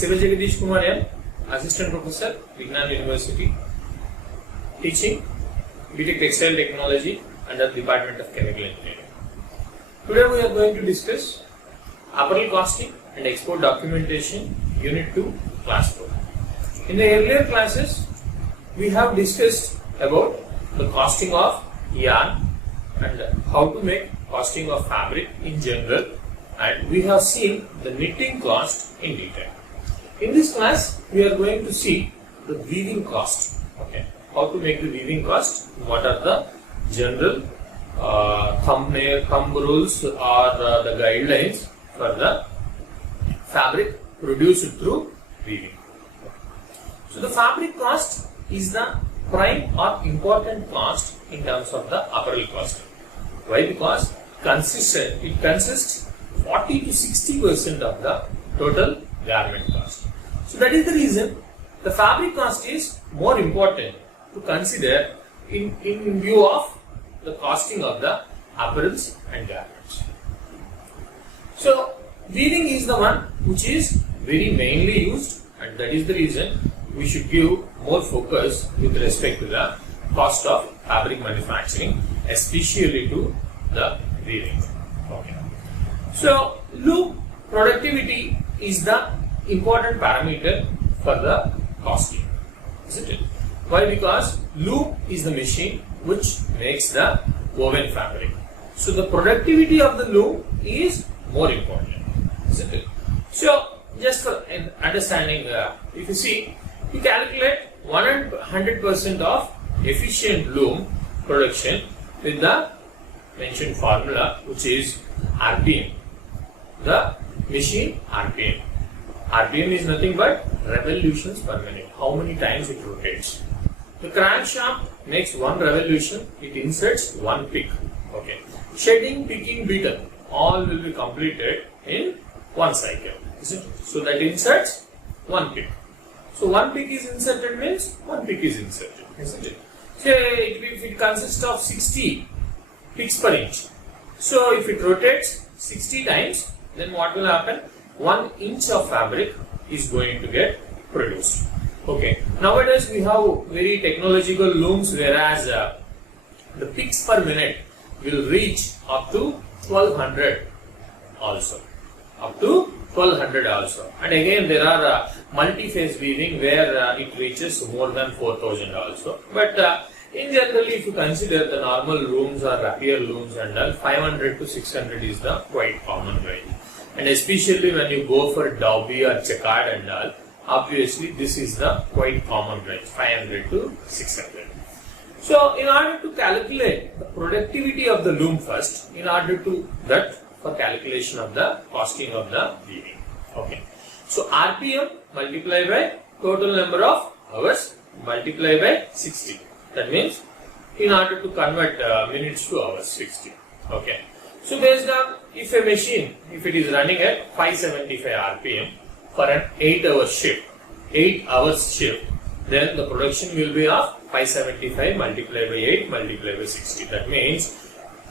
Siva Jagadish Kumar M, Assistant Professor, Vignan University, teaching BTech Textile Technology under the Department of Chemical Engineering. Today we are going to discuss Apparel Costing and Export Documentation, Unit 2, Class 4. In the earlier classes, we have discussed about the costing of yarn and how to make costing of fabric in general, and we have seen the knitting cost in detail. In this class, we are going to see the weaving cost. Okay, how to make the weaving cost, what are the general thumb rules or the guidelines for the fabric produced through weaving. So the fabric cost is the prime or important cost in terms of the apparel cost. Why? Because it consists 40 to 60% of the total garment cost. So that is the reason the fabric cost is more important to consider in view of the costing of the apparels and garments. So weaving is the one which is very mainly used, and that is the reason we should give more focus with respect to the cost of fabric manufacturing, especially to the weaving. Okay. So loom productivity is the important parameter for the costing, isn't it? Why? Because loom is the machine which makes the woven fabric. So the productivity of the loom is more important, isn't it? So just for understanding, if you see, you calculate 100% of efficient loom production with the mentioned formula, which is RPM. The machine RPM. RPM is nothing but revolutions per minute. How many times it rotates. The crankshaft makes one revolution, it inserts one pick. Okay. Shedding, picking, beaten, all will be completed in one cycle. Isn't it? So that inserts one pick. So one pick is inserted means one pick is inserted, isn't it? Say if it consists of 60 picks per inch. So if it rotates 60 times, then what will happen? 1 inch of fabric is going to get produced. Okay. Nowadays we have very technological looms, whereas the picks per minute will reach up to 1200 also. Up to 1200 also. And again there are multi-phase weaving where it reaches more than 4000 also. But in general, if you consider the normal looms or rapier looms and all, 500 to 600 is the quite common range. And especially when you go for Dobby or Jacquard and all, obviously this is the quite common range, 500 to 600. So in order to calculate the productivity of the loom first, in order to that for calculation of the costing of the weaving. Okay. So RPM multiplied by total number of hours multiplied by 60. That means in order to convert minutes to hours, 60. Okay. So based on, if a machine, if it is running at 575 RPM for an 8 hours shift, then the production will be of 575 multiplied by 8 multiplied by 60. That means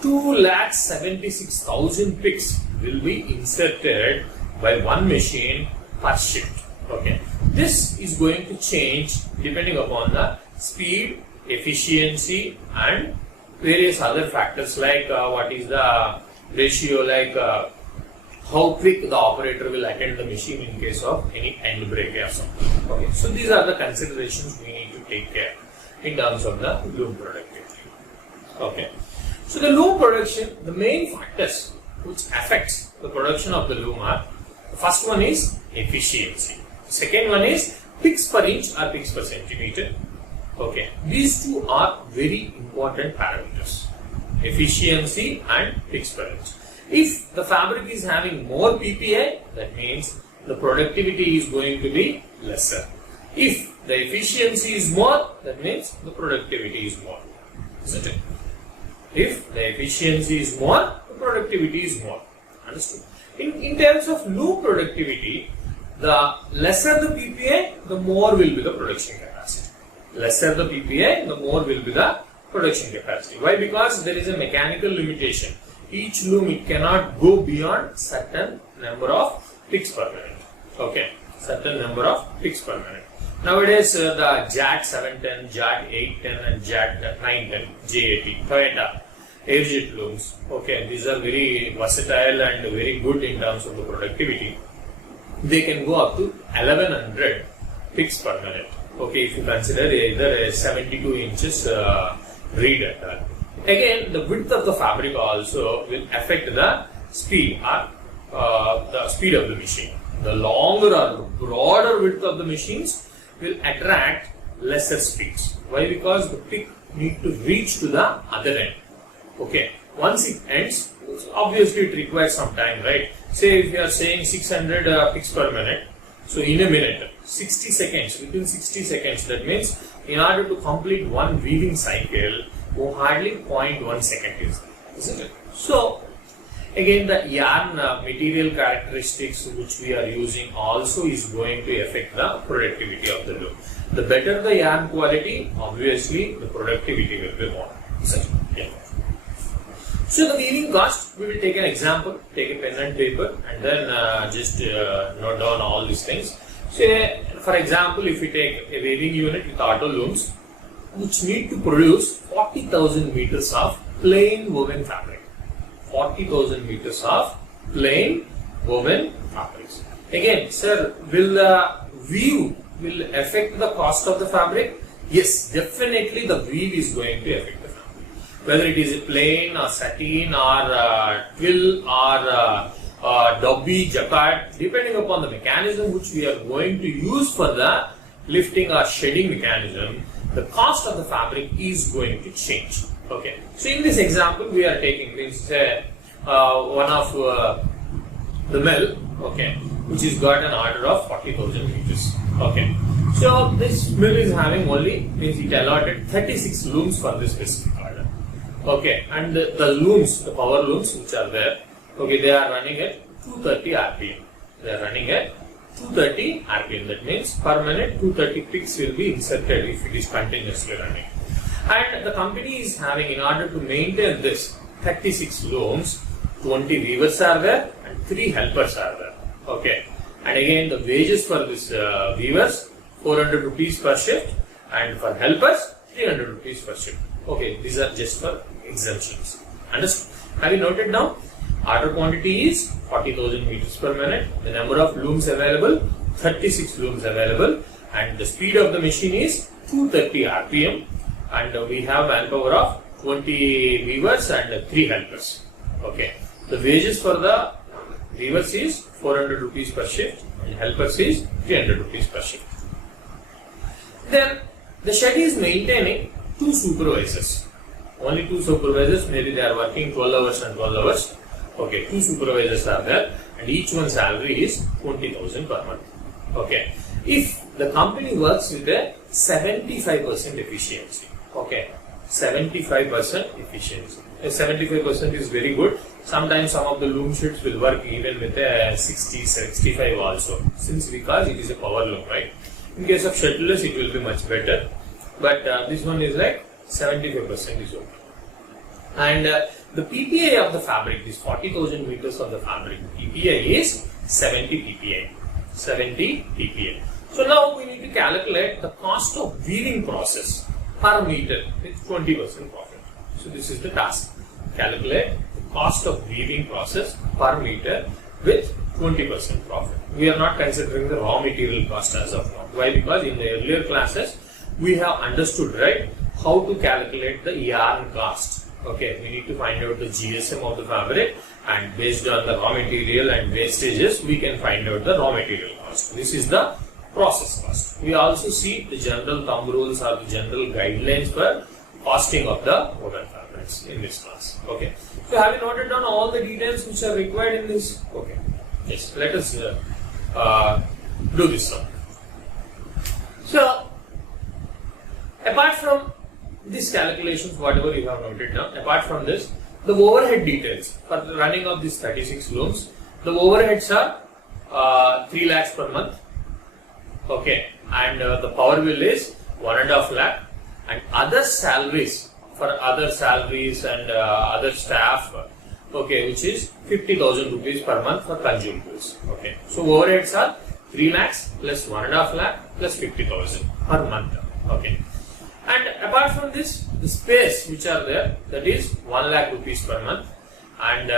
2,76,000 picks will be inserted by one machine per shift. Okay. This is going to change depending upon the speed, efficiency and various other factors like what is the ratio, like how quick the operator will attend the machine in case of any end break or something. Okay. So these are the considerations we need to take care in terms of the loom productivity. Okay. So the loom production, the main factors which affects the production of the loom are, the first one is efficiency. The second one is picks per inch or picks per centimeter. Okay. These two are very important parameters. Efficiency and picks per inch. If the fabric is having more PPI, that means the productivity is going to be lesser. If the efficiency is more, that means the productivity is more. Isn't it? If the efficiency is more, the productivity is more. Understood? In terms of loom productivity, the lesser the PPI, the more will be the production capacity. Lesser the PPI, the more will be the production capacity. Why? Because there is a mechanical limitation. Each loom, it cannot go beyond certain number of picks per minute. Okay. certain number of picks per minute. Nowadays, the JAT 710, JAT 810 and JAT 910, J80, Toyota airjet looms. Okay, these are very versatile and very good in terms of the productivity. They can go up to 1100 picks per minute. Okay, if you consider either a 72 inches reed at all. Again, the width of the fabric also will affect the speed or the speed of the machine. The longer or broader width of the machines will attract lesser speeds. Why? Because the pick need to reach to the other end. Okay, once it ends, obviously it requires some time, right? Say if you are saying 600 picks per minute, so in a minute, 60 seconds, within 60 seconds, that means in order to complete one weaving cycle, hardly 0.1 second is there, isn't it? So, again the yarn material characteristics which we are using also is going to affect the productivity of the loom. The better the yarn quality, obviously the productivity will be more. Yeah. So the weaving cost, we will take an example, take a pen and paper and then just note down all these things. Say for example, if we take a weaving unit with auto looms which need to produce 40,000 meters of plain woven fabric. 40,000 meters of plain woven fabrics. Again, sir, will the weave will affect the cost of the fabric? Yes, definitely the weave is going to affect the fabric. Whether it is a plain or satin or twill or dobby, jacquard, depending upon the mechanism which we are going to use for the lifting or shedding mechanism, the cost of the fabric is going to change. Okay. So in this example, we are taking this one of the mill, okay, which has got an order of 40,000 meters. Okay. So this mill is having only, means it allotted 36 looms for this specific order. Okay, and the looms, the power looms which are there, okay, they are running at 230 RPM. They are running at 230 RPM. That means per minute 230 picks will be inserted if it is continuously running. And the company is having, in order to maintain this 36 looms, 20 weavers are there and 3 helpers are there. Okay, and again the wages for this weavers 400 rupees per shift and for helpers 300 rupees per shift. Okay, these are just for exemptions. Understood? Have you noted down? Order quantity is 40,000 meters per minute. The number of looms available, 36 looms available, and the speed of the machine is 230 RPM. And we have manpower of 20 weavers and 3 helpers. Okay. The wages for the weavers is 400 rupees per shift and helpers is 300 rupees per shift. Then the shed is maintaining 2 supervisors. Only 2 supervisors, maybe they are working 12 hours and 12 hours. Okay, 2 supervisors are there and each one's salary is 20,000 per month. Okay. If the company works with a 75% efficiency, okay, 75% efficiency. 75% is very good. Sometimes some of the loom sheds will work even with a 60, 65 also, since because it is a power loom, right? In case of shedless, it will be much better. But this one is like 75% is okay. And the PPI of the fabric, this 40,000 meters of the fabric, PPI is 70 PPI. 70 PPI. So now we need to calculate the cost of weaving process per meter with 20% profit. So this is the task. Calculate the cost of weaving process per meter with 20% profit. We are not considering the raw material cost as of now. Why? Because in the earlier classes we have understood, right, how to calculate the yarn cost. Okay, we need to find out the GSM of the fabric, and based on the raw material and wastages, we can find out the raw material cost. This is the process cost. We also see the general thumb rules or the general guidelines for costing of the woven fabrics in this class. Okay, so have you noted down all the details which are required in this? Okay, yes, let us do this now. So, apart from these calculations, whatever you have noted down, apart from this, the overhead details for the running of these 36 looms, the overheads are 3 lakhs per month. Okay, and the power bill is 1.5 lakh, and other salaries for other salaries and other staff, okay, which is 50,000 rupees per month for consumables. Okay, so overheads are 3 lakhs plus 1.5 lakh plus 50,000 per month. Okay. And apart from this, the spares which are there, that is 1 lakh rupees per month, and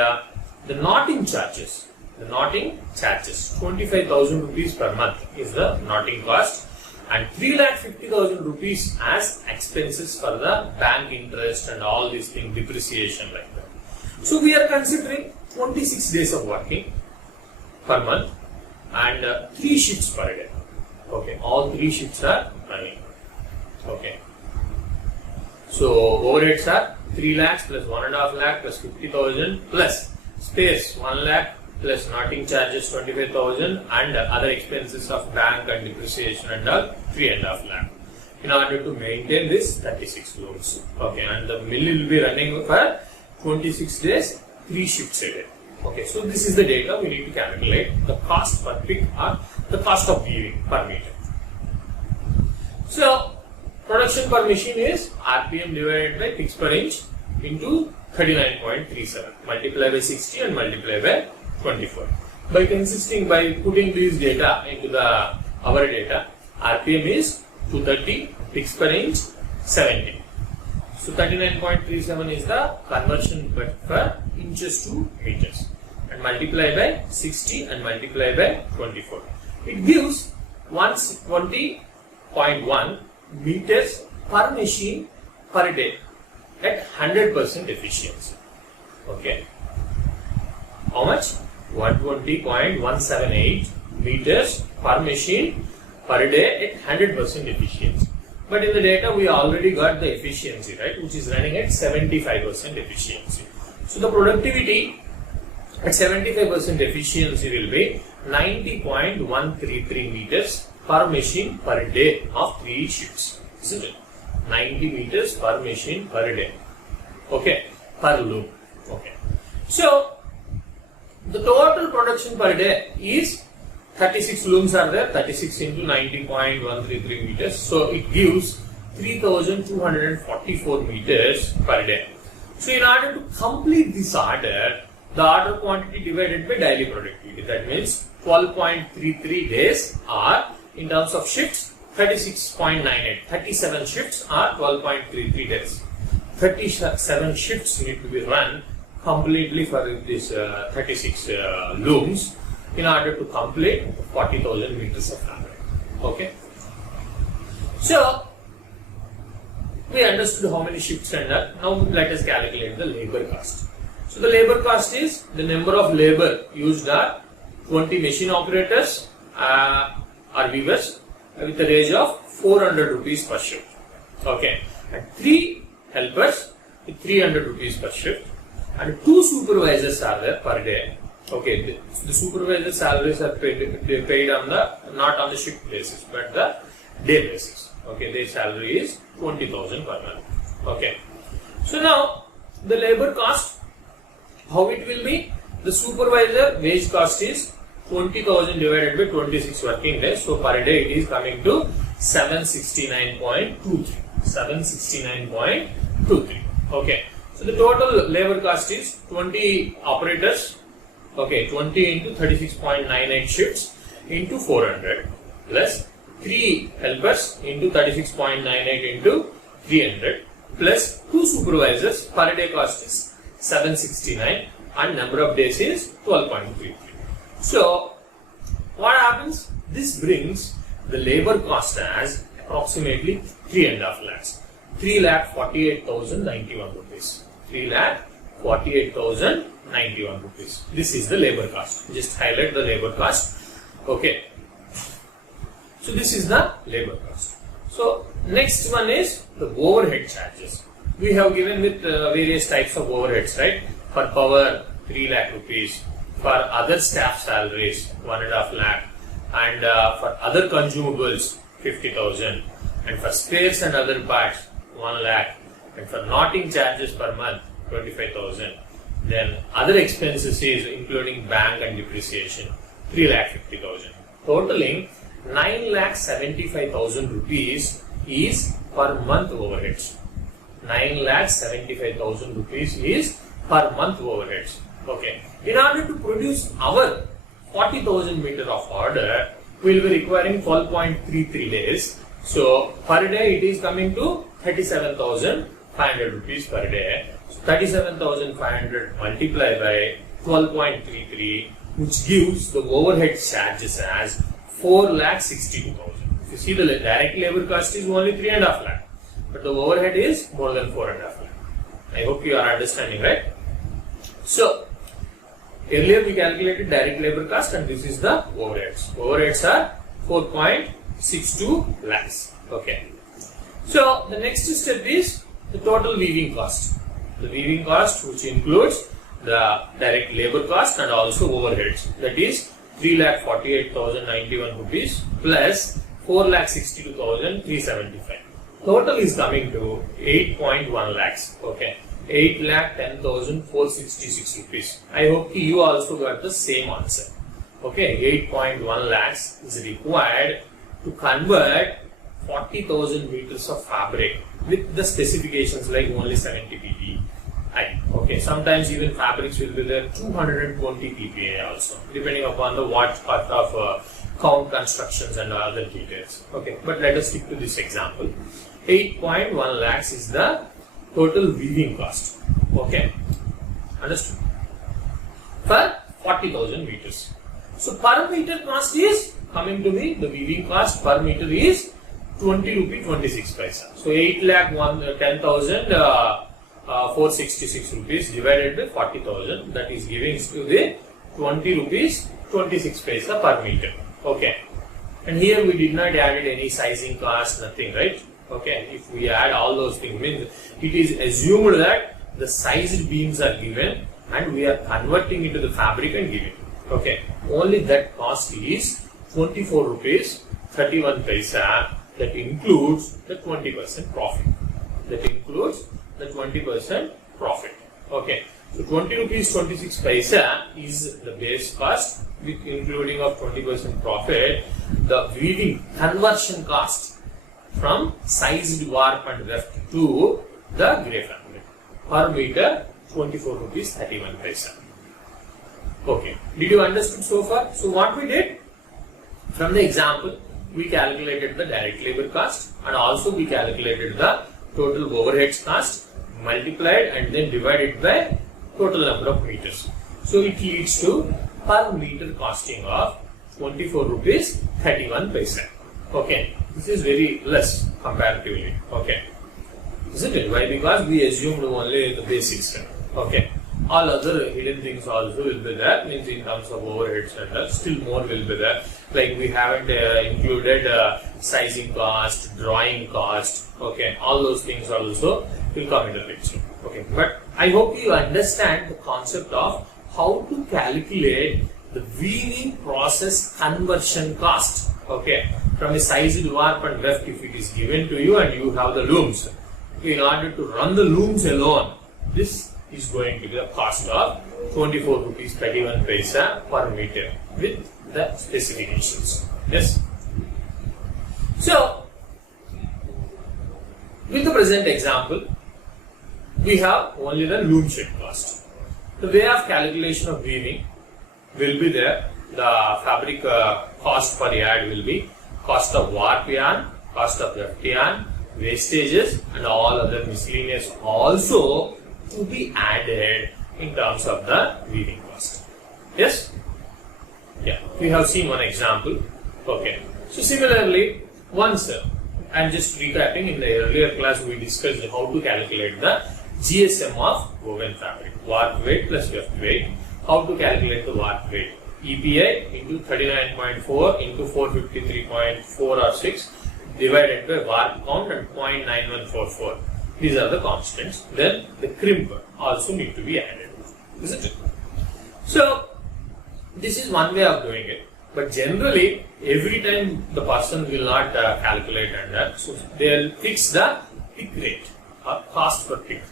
the knotting charges, 25,000 rupees per month is the knotting cost, and 3,50,000 rupees as expenses for the bank interest and all these things, depreciation like that. So we are considering 26 days of working per month and 3 shifts per day. Okay, all 3 shifts are running. Okay. So overheads are 3 lakhs plus 1.5 lakh plus 50,000 plus spares 1 lakh plus knotting charges 25,000 and other expenses of bank and depreciation and all 3.5 lakh in order to maintain this 36 looms. Okay, and the mill will be running for 26 days, 3 shifts a day. Okay, so this is the data we need to calculate the cost per pick or the cost of weaving per meter. So production per machine is RPM divided by picks per inch into 39.37 multiply by 60 and multiply by 24. By putting these data into our data, RPM is 230, picks per inch 70. So 39.37 is the conversion per inches to meters, and multiply by 60 and multiply by 24. It gives 120.1 meters per machine per day at 100% efficiency. Okay. How much? 120.178 meters per machine per day at 100% efficiency. But in the data we already got the efficiency, right, which is running at 75% efficiency. So the productivity at 75% efficiency will be 90.133 meters per machine per day of 3 shifts, isn't it? 90 meters per machine per day. Okay, per loom. Okay. So the total production per day is 36 looms are there, 36 into 90.133 meters. So it gives 3,244 meters per day. So in order to complete this order, the order quantity divided by daily productivity, that means 12.33 days are in terms of shifts 36.98. 37 shifts are 12.33 days. 37 shifts need to be run completely for this 36 looms in order to complete 40,000 meters of fabric. Okay. So we understood how many shifts and that. Now let us calculate the labor cost. So the labor cost is the number of labor used are 20 machine operators or weavers with a range of 400 rupees per shift. Okay, and 3 helpers with 300 rupees per shift, and 2 supervisors are there per day. Okay, the supervisor salaries are paid on the not on the shift basis but the day basis. Okay, their salary is 20,000 per month. Okay, so now the labor cost, how it will be? The supervisor wage cost is 20,000 divided by 26 working days. So per day it is coming to 769.23. 769.23. Okay. So the total labor cost is 20 operators. Okay, 20 into 36.98 shifts into 400 plus 3 helpers into 36.98 into 300 plus 2 supervisors. Per day cost is 769 and number of days is 12.33. So what happens? This brings the labor cost as approximately 3.5 lakhs. 3,48,091 rupees. 3,48,091 rupees. This is the labor cost. Just highlight the labor cost. Okay. So this is the labor cost. So next one is the overhead charges. We have given with various types of overheads, right? For power, 3 lakh rupees. For other staff salaries, 1.5 lakh. And for other consumables, 50,000. And for spares and other parts, 1 lakh. And for knotting charges per month, 25,000. Then other expenses is including bank and depreciation, 3,50,000. Totaling 9,75,000 rupees is per month overheads. 9,75,000 rupees is per month overheads. Okay. In order to produce our 40,000 meter of order, we will be requiring 12.33 days. So per day it is coming to 37,500 rupees per day. So 37,500 multiplied by 12.33, which gives the overhead charges as 4,62,000. If you see, the direct labor cost is only 3.5 lakh, but the overhead is more than 4.5 lakh. I hope you are understanding, right? So earlier we calculated direct labor cost, and this is the overheads. Overheads are 4.62 lakhs. Okay. So the next step is the total weaving cost. The weaving cost, which includes the direct labor cost and also overheads, that is 3,48,091 rupees plus 4,62,375. Total is coming to 8.1 lakhs. Okay, 8,10,466 rupees. I hope you also got the same answer. Okay, 8.1 lakhs is required to convert 40,000 meters of fabric with the specifications like only 70 ppm. Okay, sometimes even fabrics will be there 220 ppm also, depending upon the what part of count constructions and other details. Okay, but let us stick to this example. 8.1 lakhs is the total weaving cost. Okay, understood? For 40,000 meters. So per meter cost is coming to be, the weaving cost per meter is 20 rupee 26 paisa. So 8,10,466 rupees divided by 40,000, that is giving to the 20 rupees 26 paisa per meter. Okay, and here we did not add any sizing cost, nothing, right? Okay, if we add all those things, means it is assumed that the sized beams are given and we are converting into the fabric and giving. Okay, only that cost is 24 rupees 31 paisa. That includes the 20% profit. That includes the 20% profit. Okay, so 20 rupees 26 paisa is the base cost, with including of 20% profit. The weaving conversion cost from sized warp and weft to the grey fabric per meter 24 rupees 31 paisa. Okay, did you understand so far? So what we did from the example, we calculated the direct labor cost and also we calculated the total overheads cost, multiplied and then divided by total number of meters. So it leads to per meter costing of 24 rupees 31 paisa. Okay, this is very less comparatively. Okay, isn't it? Why? Because we assumed only the basics. Okay, all other hidden things also will be there, means in terms of overheads and still more will be there. Like we haven't included sizing cost, drawing cost. Okay, all those things also will come into picture. Okay, but I hope you understand the concept of how to calculate the weaving process conversion cost. Okay, from a sized warp and weft, if it is given to you and you have the looms, in order to run the looms alone, this is going to be the cost of 24 rupees 31 paisa per meter with the specifications. Yes. So, with the present example, we have only the loom shed cost. The way of calculation of weaving will be there. The fabric cost per yard will be cost of warp yarn, cost of weft yarn, wastages and all other miscellaneous also to be added in terms of the weaving cost. Yes? Yeah, we have seen one example. Okay. So similarly, once I'm just recapping, in the earlier class we discussed how to calculate the GSM of woven fabric. Warp weight plus weft weight. How to calculate the warp weight? EPI into 39.4 into 453.4 or 6 divided by warp count and 0.9144. These are the constants. Then the crimp also need to be added. Isn't it? So this is one way of doing it. But generally, every time the person will not calculate and that, so they will fix the pick rate or cost per pick.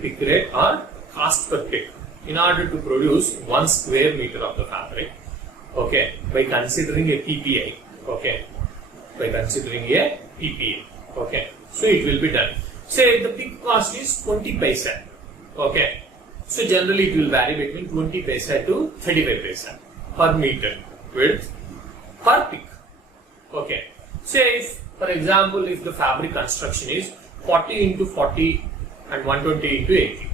Pick rate or cost per pick in order to produce 1 square meter of the fabric. Okay, by considering a PPI. Okay, by considering a PPI. Okay, so it will be done. Say the pick cost is 20 paisa. Okay, so generally it will vary between 20 paisa to 35 paisa per meter width per pick. Okay. Say if, for example, if the fabric construction is 40 into 40 and 120 into 80.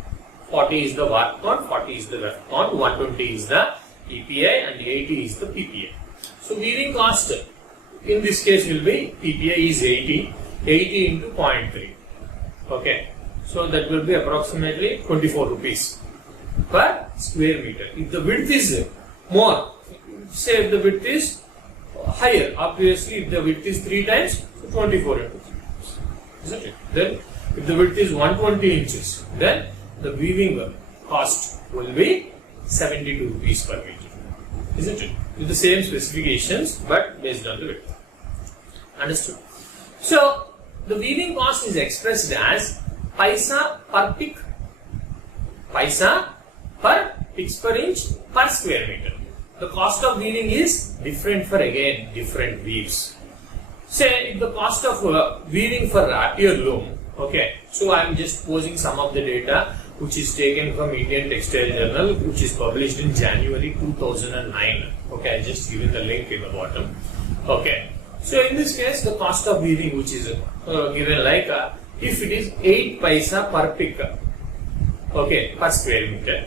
40 is the work ton, 40 is the work ton, 120 is the EPI and 80 is the PPI. So weaving cost in this case will be PPI is 80 into 0.3. Okay. So that will be approximately 24 rupees per square meter. If the width is more, say if the width is higher, obviously if the width is 3 times, so 24 into 3, isn't it? Then if the width is 120 inches, then the weaving cost will be 72 rupees per meter, isn't it? With the same specifications but based on the width. Understood? So the weaving cost is expressed as paisa per pick, paisa per picks per inch per square meter. The cost of weaving is different for again different weaves. Say if the cost of weaving for rapier loom, okay, so I am just posing some of the data which is taken from Indian Textile Journal, which is published in January 2009. Okay, I just given the link in the bottom. Okay, so in this case the cost of weaving which is given like if it is 8 paisa per pick, okay, per square meter,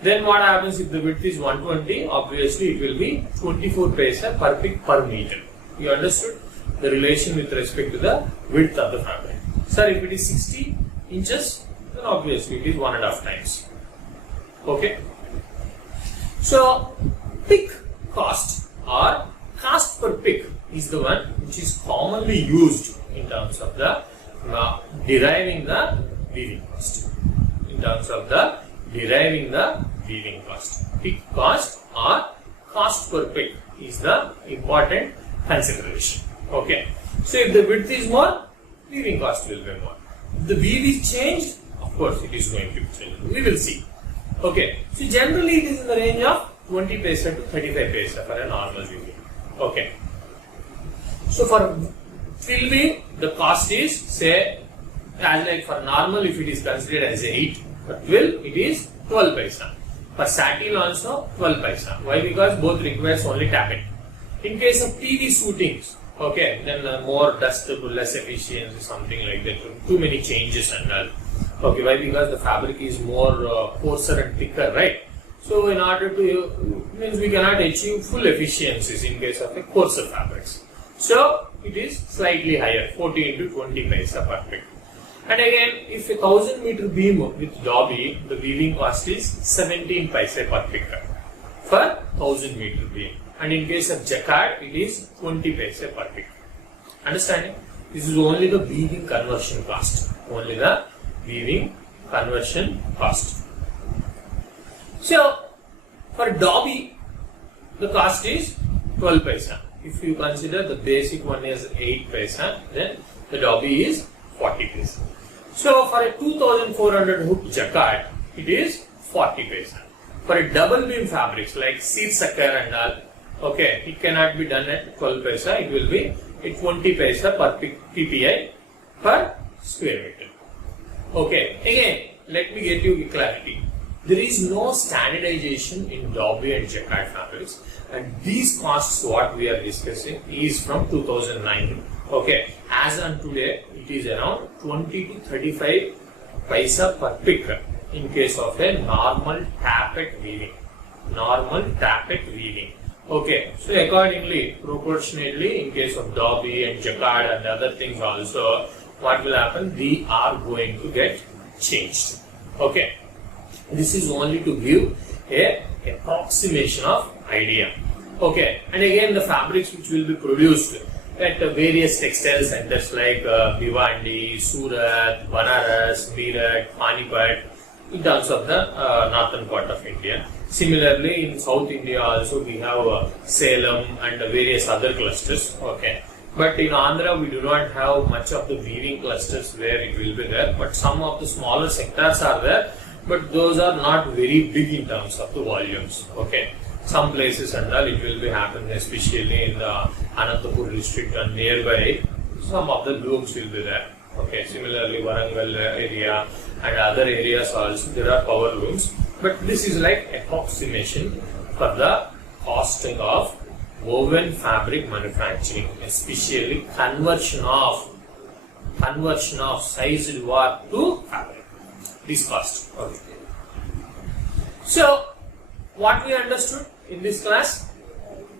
then what happens if the width is 120? Obviously it will be 24 paisa per pick per meter. You understood the relation with respect to the width of the fabric. Sir, if it is 60 inches, then obviously it is 1.5 times. Okay. So pick cost or cost per pick is the one which is commonly used in terms of the deriving the weaving cost. In terms of the deriving the weaving cost. Pick cost or cost per pick is the important consideration. Okay. So if the width is more, weaving cost will be more. If the weave is changed, of course it is going to be changed. We will see. Okay. So generally it is in the range of 20 paisa to 35 paisa for a normal weaving. Okay. So for twill weave, the cost is say as like for normal if it is considered as 8, for twill it is 12 paisa. For satil also 12 paisa. Why? Because both requires only tapping. In case of PV suitings, okay, then more dustable, less efficiency, something like that. Too many changes and all. Okay, why? Because the fabric is more coarser and thicker, right? So in order to means we cannot achieve full efficiencies in case of a coarser fabrics. So it is slightly higher, 40 into 20 paisa per pick. And again, if a 1000 meter beam with dobby, the weaving cost is 17 paisa per pick for 1000 meter beam. And in case of jacquard, it is 20 paisa per pick. Understanding? This is only the weaving conversion cost. Only the weaving conversion cost. So, for dobby, the cost is 12 paisa. If you consider the basic one is 8 paisa, then the dobby is 40 paisa. So, for a 2400 hook jacquard, it is 40 paisa. For a double beam fabrics like seersucker and all, okay, it cannot be done at 12 paisa, it will be at 20 paisa per PPI per square meter. Okay, again, let me get you clarity. There is no standardization in dobby and jacquard fabrics, and these costs what we are discussing is from 2009. Okay, as on today, it is around 20 to 35 paisa per pick in case of a normal tappet weaving. Normal tappet weaving. Okay, so accordingly, proportionately, in case of dobby and jacquard and other things also, what will happen? We are going to get changed. Okay, this is only to give a approximation of idea. Okay, and again the fabrics which will be produced at various textile centers like Bhiwandi, Surat, Banaras, Meerut, Panipat, in terms of the northern part of India. Similarly, in South India also we have Salem and various other clusters. Okay, but in Andhra we do not have much of the weaving clusters where it will be there. But some of the smaller sectors are there, but those are not very big in terms of the volumes. Okay, some places and all it will be happening, especially in the Anantapur district and nearby. Some of the looms will be there. Okay, similarly Warangal area and other areas also there are power looms. But this is like approximation for the costing of woven fabric manufacturing, especially conversion of sized warp to fabric. This cost. Okay. So, what we understood in this class?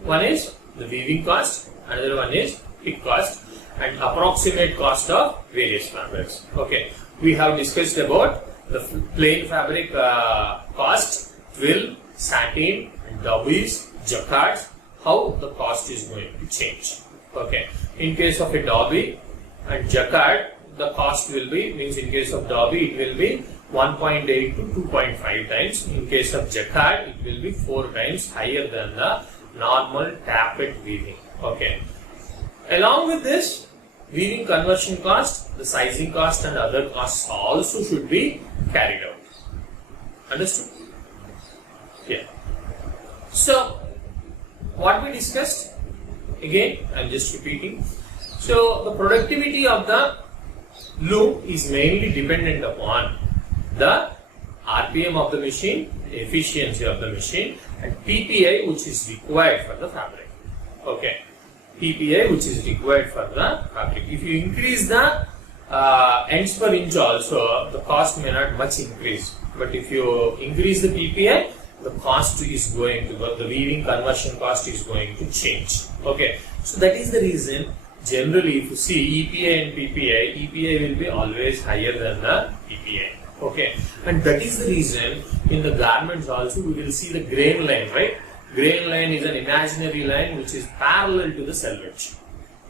One is the weaving cost, another one is pick cost, and approximate cost of various fabrics. Okay. We have discussed about the plain fabric cost, twill, satin, dobbies, jacquards, how the cost is going to change. Okay. In case of a dobby and jacquard, the cost will be, means in case of dobby it will be 1.8 to 2.5 times. In case of jacquard, it will be 4 times higher than the normal tappet weaving. Okay. Along with this, weaving conversion cost, the sizing cost and other costs also should be carried out. Understood? Yeah. So, what we discussed, again, I am just repeating. So, the productivity of the loom is mainly dependent upon the RPM of the machine, the efficiency of the machine, and PPI which is required for the fabric. Okay. PPI which is required for the fabric. If you increase the ends per inch also, the cost may not much increase. But if you increase the PPI, the cost is going to, the weaving conversion cost is going to change. Okay. So that is the reason, generally if you see EPI and PPI, EPI will be always higher than the PPI. Okay. And that is the reason in the garments also we will see the grain line, right? Grain line is an imaginary line which is parallel to the selvage.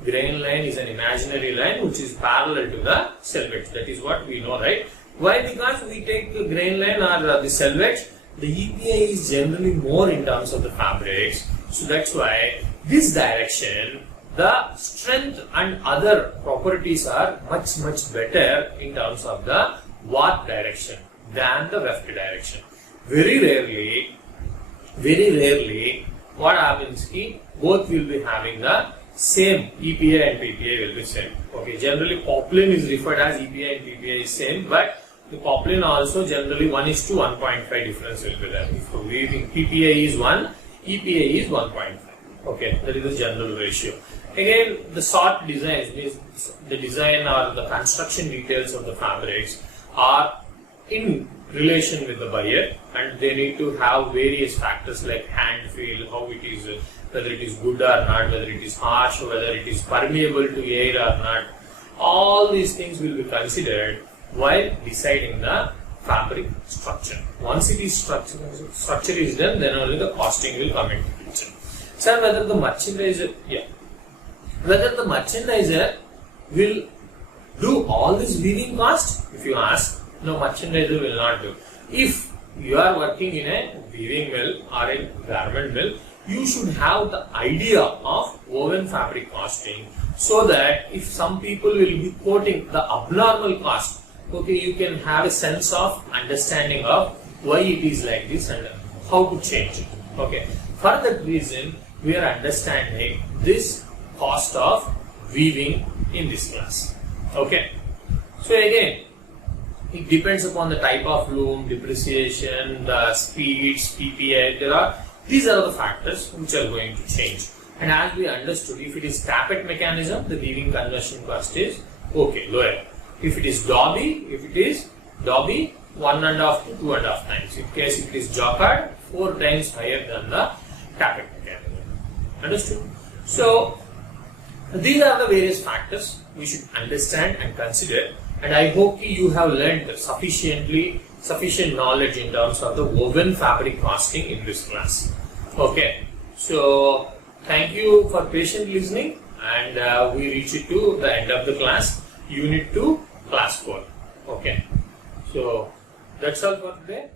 Grain line is an imaginary line which is parallel to the selvage. That is what we know, right? Why? Because we take the grain line or the selvage, the EPI is generally more in terms of the fabrics. So that's why this direction, the strength and other properties are much better in terms of the warp direction than the weft direction. Very rarely, what happens is both will be having the same EPI and PPI will be same. Okay, generally poplin is referred as EPI and PPI is same, but the poplin also generally 1:1.5 difference will be there. If we think PPI is 1, EPI is 1.5. Okay, that is the general ratio. Again, the sort designs, means the design or the construction details of the fabrics are in relation with the buyer, and they need to have various factors like hand feel, how it is, whether it is good or not, whether it is harsh, whether it is permeable to air or not. All these things will be considered while deciding the fabric structure. Once it is structure is done, then only the costing will come into picture. Sir, whether the merchandiser will do all this weaving cost? If you ask, no, merchandiser will not do. If you are working in a weaving mill or a garment mill, you should have the idea of woven fabric costing, so that if some people will be quoting the abnormal cost, okay, you can have a sense of understanding of why it is like this and how to change it. Okay. For that reason, we are understanding this cost of weaving in this class. Okay. So again, it depends upon the type of loom, depreciation, the speeds, PPI, these are the factors which are going to change. And as we understood, if it is tappet mechanism, the weaving conversion cost is okay, lower. If it is dobby, 1.5 to 2.5 times. In case it is jacquard, 4 times higher than the tappet mechanism. Understood? So, these are the various factors we should understand and consider, and I hope you have learned sufficient knowledge in terms of the woven fabric costing in this class. Okay, so thank you for patient listening, and we reach it to the end of the class, Unit 2, Class 4. Okay, so that's all for today.